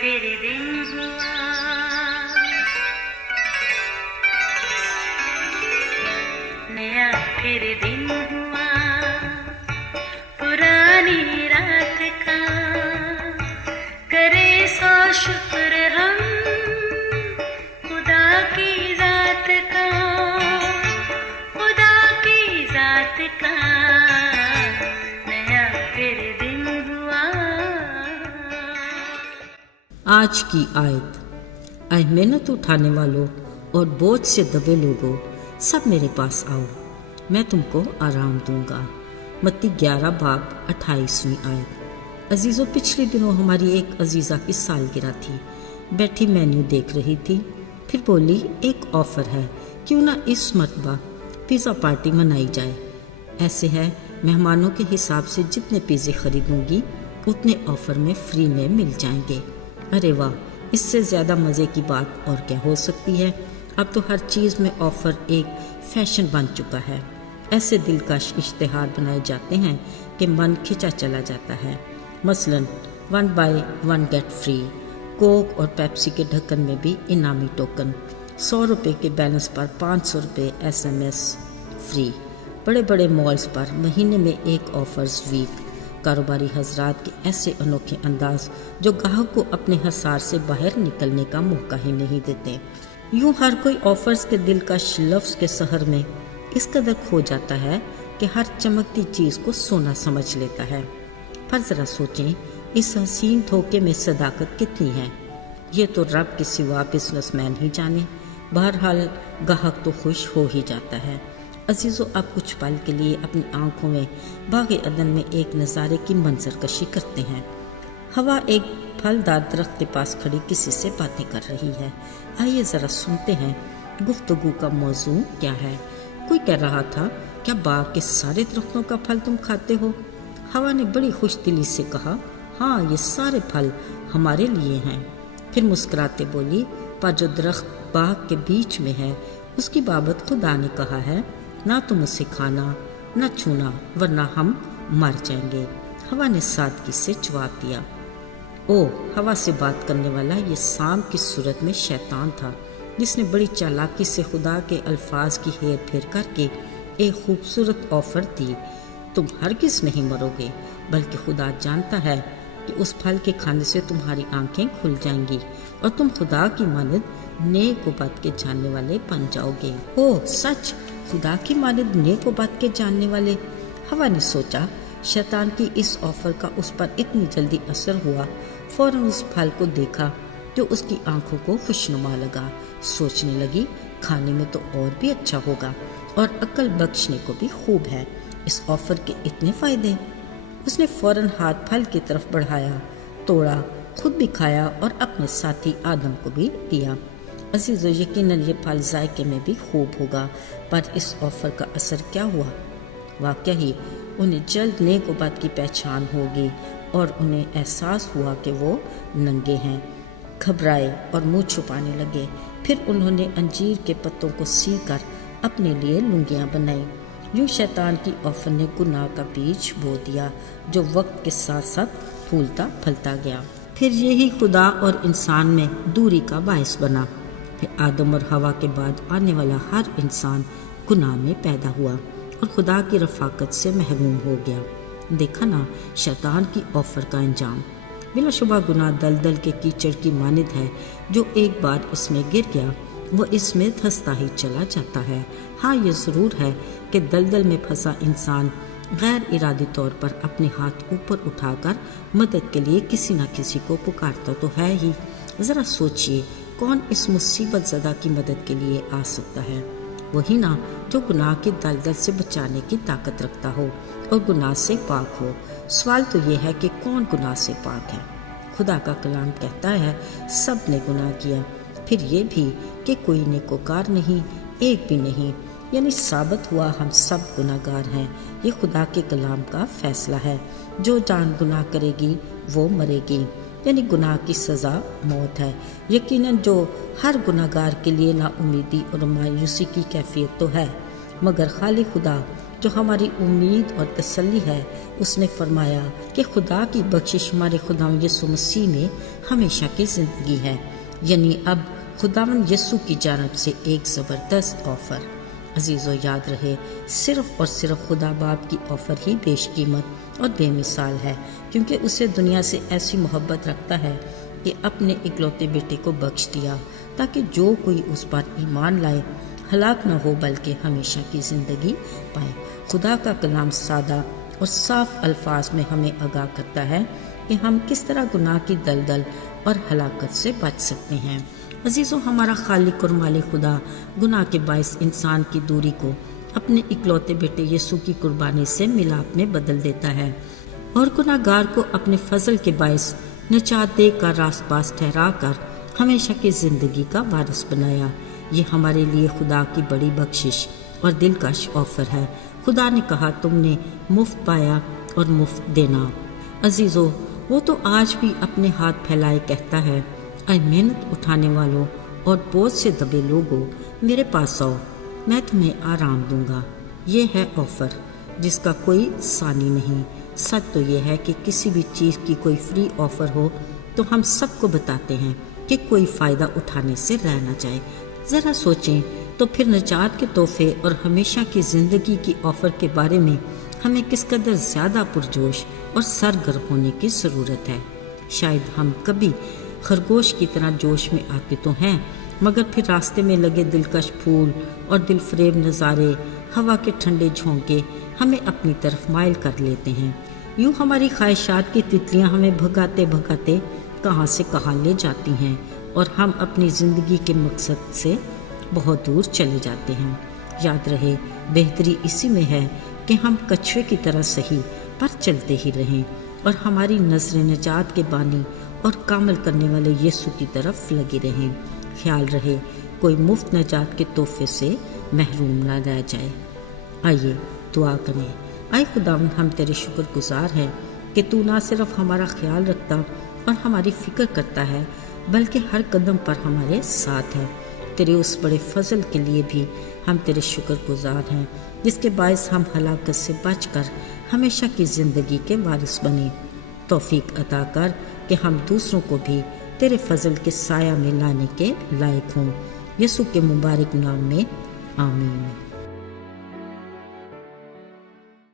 फिर दिन हुआ, नया फिर दिन हुआ, पुरानी रात का करे सो शुक्र हम खुदा की जात का, खुदा की जात का, नया फिर दिन हुआ। आज की आयत। आए मेहनत उठाने वालों और बोझ से दबे लोगों, सब मेरे पास आओ, मैं तुमको आराम दूंगा। मत्ती 11 बाब 28वीं आयत। अजीज़ों, पिछले दिनों हमारी एक अजीज़ा की सालगिरह थी। बैठी मेन्यू देख रही थी, फिर बोली एक ऑफ़र है, क्यों ना इस मरतबा पिज़्ज़ा पार्टी मनाई जाए। ऐसे है, मेहमानों के हिसाब से जितने पिज़्ज़े खरीदूंगी उतने ऑफ़र में फ्री में मिल जाएंगे। अरे वाह, इससे ज़्यादा मज़े की बात और क्या हो सकती है। अब तो हर चीज़ में ऑफ़र एक फैशन बन चुका है। ऐसे दिलकश इश्तिहार बनाए जाते हैं कि मन खिंचा चला जाता है। मसलन 1 बाय 1 गेट फ्री, कोक और पेप्सी के ढक्कन में भी इनामी टोकन, 100 रुपये के बैलेंस पर 500 रुपये SMS फ्री, बड़े बड़े मॉल्स पर महीने में एक ऑफर्स वीक। कारोबारी हजरात के ऐसे अनोखे अंदाज जो ग्राहक को अपने हसार से बाहर निकलने का मौका ही नहीं देते। यूं हर कोई ऑफर्स के दिलकश लफ्ज़ के शहर में इस कदर खो जाता है कि हर चमकती चीज़ को सोना समझ लेता है। पर ज़रा सोचें, इस हसीन धोखे में सदाकत कितनी है, ये तो रब के सिवा बिजनेसमैन ही जाने। बहरहाल ग्राहक तो खुश हो ही जाता है। अजीज़ों, आप कुछ पल के लिए अपनी आंखों में बाग़ अदन में एक नज़ारे की मंजरकशी करते हैं। हवा एक फलदार दरख्त के पास खड़ी किसी से बातें कर रही है। आइए ज़रा सुनते हैं गुफ्तगू का मौजू क्या है। कोई कह रहा था, क्या बाग के सारे दरख्तों का फल तुम खाते हो? हवा ने बड़ी खुश दिली से कहा, हाँ, ये सारे फल हमारे लिए हैं। फिर मुस्कुराते बोली, पर जो दरख्त बाग के बीच में है उसकी बाबत खुदा ने कहा है, ना तुम उसे खाना ना छूना, वरना हम मर जाएंगे। हवा ने सादगी से जवाब दिया। ओ, हवा से बात करने वाला ये सांप की सूरत में शैतान था, जिसने बड़ी चालाकी से खुदा के अल्फाज की हेर फेर करके एक खूबसूरत ऑफर दी। तुम हरगिज़ नहीं मरोगे, बल्कि खुदा जानता है कि उस फल के खाने से तुम्हारी आंखें खुल जाएंगी और तुम खुदा की मानद नेक व बद के जानने वाले बन जाओगे। ओह सच, खुदा की मानद नेक व बद के जानने वाले। हवा ने सोचा, शैतान की इस ऑफर का उस पर इतनी जल्दी असर हुआ। फौरन उस फल को देखा जो उसकी आंखों को खुशनुमा लगा। सोचने लगी, खाने में तो और भी अच्छा होगा और अक्ल बख्शने को भी खूब है। इस ऑफर के इतने फायदे। उसने फौरन हाथ फल की तरफ बढ़ाया, तोड़ा, खुद भी खाया और अपने साथी आदम को भी दिया। अजीज़ों, यकीनन ये फल जायके में भी खूब होगा, पर इस ऑफर का असर क्या हुआ? वाकई ही उन्हें जल्द नेक व बद की पहचान होगी और उन्हें एहसास हुआ कि वो नंगे हैं। घबराए और मुंह छुपाने लगे। फिर उन्होंने अंजीर के पत्तों को सी कर अपने लिए लुंगियां बनाई। यूं शैतान की ऑफर ने गुनाह का बीज बो दिया, जो वक्त के साथ साथ फूलता फलता गया। फिर यही खुदा और इंसान में दूरी का बायस बना। फिर आदम और हवा के बाद आने वाला हर इंसान गुनाह में पैदा हुआ और खुदा की रफ़ाकत से महरूम हो गया। देखा ना शैतान की ऑफर का अंजाम। बिलाशुबा गुनाह दलदल के कीचड़ की मानिद है, जो एक बार इसमें गिर गया वो इसमें धंसता ही चला जाता है। हाँ, ये ज़रूर है कि दलदल में फंसा इंसान गैर इरादी तौर पर अपने हाथ ऊपर उठाकर मदद के लिए किसी न किसी को पुकारता तो है ही। ज़रा सोचिए, कौन इस मुसीबत ज़दा की मदद के लिए आ सकता है? वही ना जो गुनाह के दलदल से बचाने की ताकत रखता हो और गुनाह से पाक हो। सवाल तो ये है कि कौन गुनाह से पाक है? खुदा का कलाम कहता है, सब ने गुनाह किया। फिर ये भी कि कोई नेकोकार नहीं, एक भी नहीं, यानी साबित हुआ हम सब गुनाहगार हैं। ये खुदा के कलाम का फैसला है। जो जान गुनाह करेगी वो मरेगी, यानी गुनाह की सज़ा मौत है। यकीनन जो हर गुनाहगार के लिए नाउमीदी और मायूसी की कैफियत तो है, मगर खाली खुदा جو ہماری امید اور تسلی ہے، اس نے فرمایا کہ خدا کی بخشش ہمارے خداوند یسوع مسیح میں ہمیشہ کی زندگی ہے، یعنی اب خداوند یسوع کی جانب سے ایک زبردست آفر۔ عزیزو، یاد رہے، صرف اور صرف خدا باپ کی آفر ہی بیش قیمت اور بے مثال ہے، کیونکہ اسے دنیا سے ایسی محبت رکھتا ہے کہ اپنے اکلوتے بیٹے کو بخش دیا تاکہ جو کوئی اس پر ایمان لائے ہلاک نہ ہو بلکہ ہمیشہ کی زندگی پائے۔ خدا کا کلام سادہ اور صاف الفاظ میں ہمیں آگاہ کرتا ہے کہ ہم کس طرح گناہ کی دلدل اور ہلاکت سے بچ سکتے ہیں۔ عزیزو، ہمارا خالق اور مالک خدا گناہ کے باعث انسان کی دوری کو اپنے اکلوتے بیٹے یسوع کی قربانی سے ملاپ میں بدل دیتا ہے اور گناہ گار کو اپنے فضل کے باعث نجات دے کر راست باز ٹھہرا کر ہمیشہ کی زندگی کا وارث بنایا۔ یہ ہمارے لیے خدا کی بڑی بخشش اور دلکش آفر ہے۔ خدا نے کہا، تم نے مفت پایا اور مفت دینا۔ عزیزو، وہ تو آج بھی اپنے ہاتھ پھیلائے کہتا ہے، اے محنت اٹھانے والوں اور بوجھ سے دبے لوگوں، میرے پاس آؤ، میں تمہیں آرام دوں گا۔ یہ ہے آفر جس کا کوئی ثانی نہیں۔ سچ تو یہ ہے کہ کسی بھی چیز کی کوئی فری آفر ہو تو ہم سب کو بتاتے ہیں کہ کوئی فائدہ اٹھانے سے رہ نہ جائے۔ ذرا سوچیں تو پھر نجات کے تحفے اور ہمیشہ کی زندگی کی آفر کے بارے میں ہمیں کس قدر زیادہ پرجوش اور سرگرم ہونے کی ضرورت ہے۔ شاید ہم کبھی خرگوش کی طرح جوش میں آتے تو ہیں، مگر پھر راستے میں لگے دلکش پھول اور دل فریب نظارے، ہوا کے ٹھنڈے جھونکے ہمیں اپنی طرف مائل کر لیتے ہیں۔ یوں ہماری خواہشات کی تتلیاں ہمیں بھگاتے بھگاتے کہاں سے کہاں لے جاتی ہیں اور ہم اپنی زندگی کے مقصد سے بہت دور چلے جاتے ہیں۔ یاد رہے، بہتری اسی میں ہے کہ ہم کچھوے کی طرح صحیح پر چلتے ہی رہیں اور ہماری نظر نجات کے بانی اور کامل کرنے والے یسوع کی طرف لگے رہیں۔ خیال رہے کوئی مفت نجات کے تحفے سے محروم نہ رہ جائے۔ آئیے دعا کریں۔ اے خداوند، ہم تیرے شکر گزار ہیں کہ تو نہ صرف ہمارا خیال رکھتا اور ہماری فکر کرتا ہے بلکہ ہر قدم پر ہمارے ساتھ ہے۔ تیرے اس بڑے فضل کے لیے بھی ہم تیرے شکر گزار ہیں جس کے باعث ہم ہلاکت سے بچ کر ہمیشہ کی زندگی کے وارث بنے۔ توفیق عطا کر کہ ہم دوسروں کو بھی تیرے فضل کے سایہ میں لانے کے لائق ہوں۔ یسوع کے مبارک نام میں آمین۔